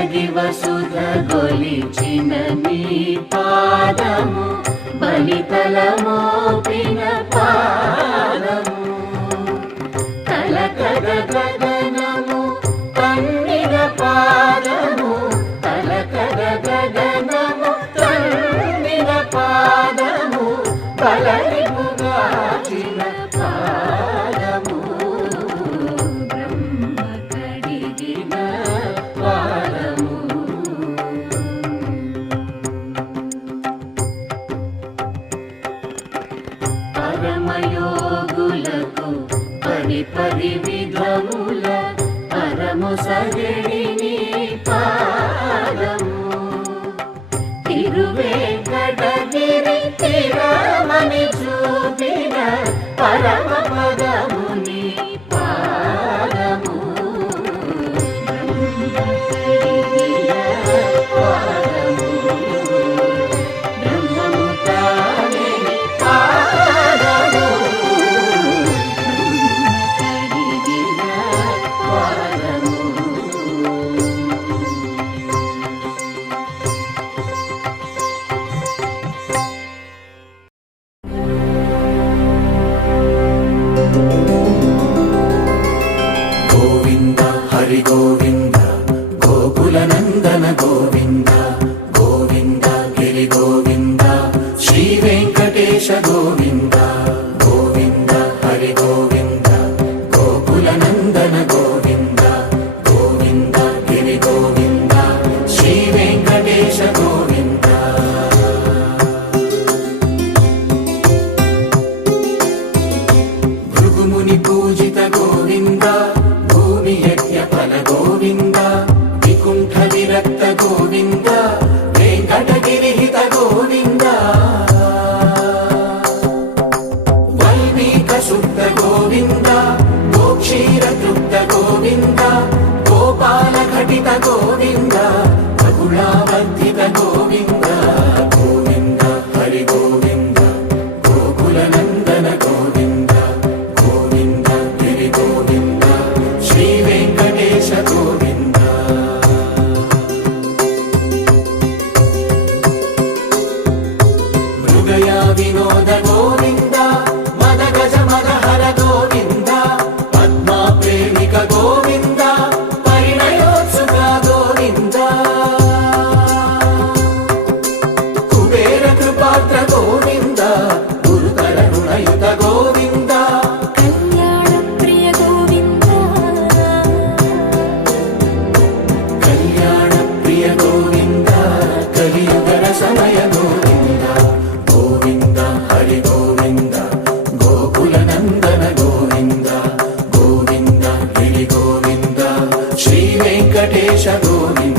కడగి వసుధ గొలిచిన నీ పాదము బలితల మోపిన పాదము తలకడ గగనము తన్నిన పాదము తలకడ గగనము తన్నిన పాదము బలరిపుగాచిన పాదము బ్రహ్మ కడిగిన పాదము పరమయోగులకు పరి విధముల పరము సగడి నీ పాదము తిరువేంకటగిరి తిరమని చూపిన పరమ పదము నీ పాదము బ్రహ్మ కడిగిన పాదము బ్రహ్మము తానే పాదము గోవింద హరి గోవింద గోకులనందన గోవింద గోవింద గిరి గోవింద శ్రీ వెంకటేశ గోవింద గోవింద హరి గోవింద గోకులనందన గోవింద గోవింద గిరి గోవింద శ్రీ వెంకటేశ గోవింద భృగుముని పూజిత గోవింద భూమి యజ్ఞ ఫల గోవింద వికుంఠ విరక్త గోవింద వెంకటగిరిహిత గోవింద వల్మీక శుద్ధ గోవింద గోక్షీర తృప్త గోవింద గోపాల ఘటిత గోవింద రఘుళావర్ధిత గోవింద గోవింద హరి గోవింద గోకులనందన గోవింద గోవింద గిరి గోవింద శ్రీ వెంకటేశ గోవింద మృగయ వినోద గోవింద మద గజ మదహర గోవింద పద్మా ప్రేమిక గోవింద పరిణయోత్సుక గోవింద కుబేర కృపాత్ర గోవింద గురుతర రుణయుత గోవింద కళ్యాణ ప్రియ గోవింద కళ్యాణ ప్రియ గోవింద కలియుగర సమయ గోవింద గోవింద హరి గోవింద గోకులనందన గోవింద గోవింద గిరి గోవింద శ్రీ వెంకటేశ గోవింద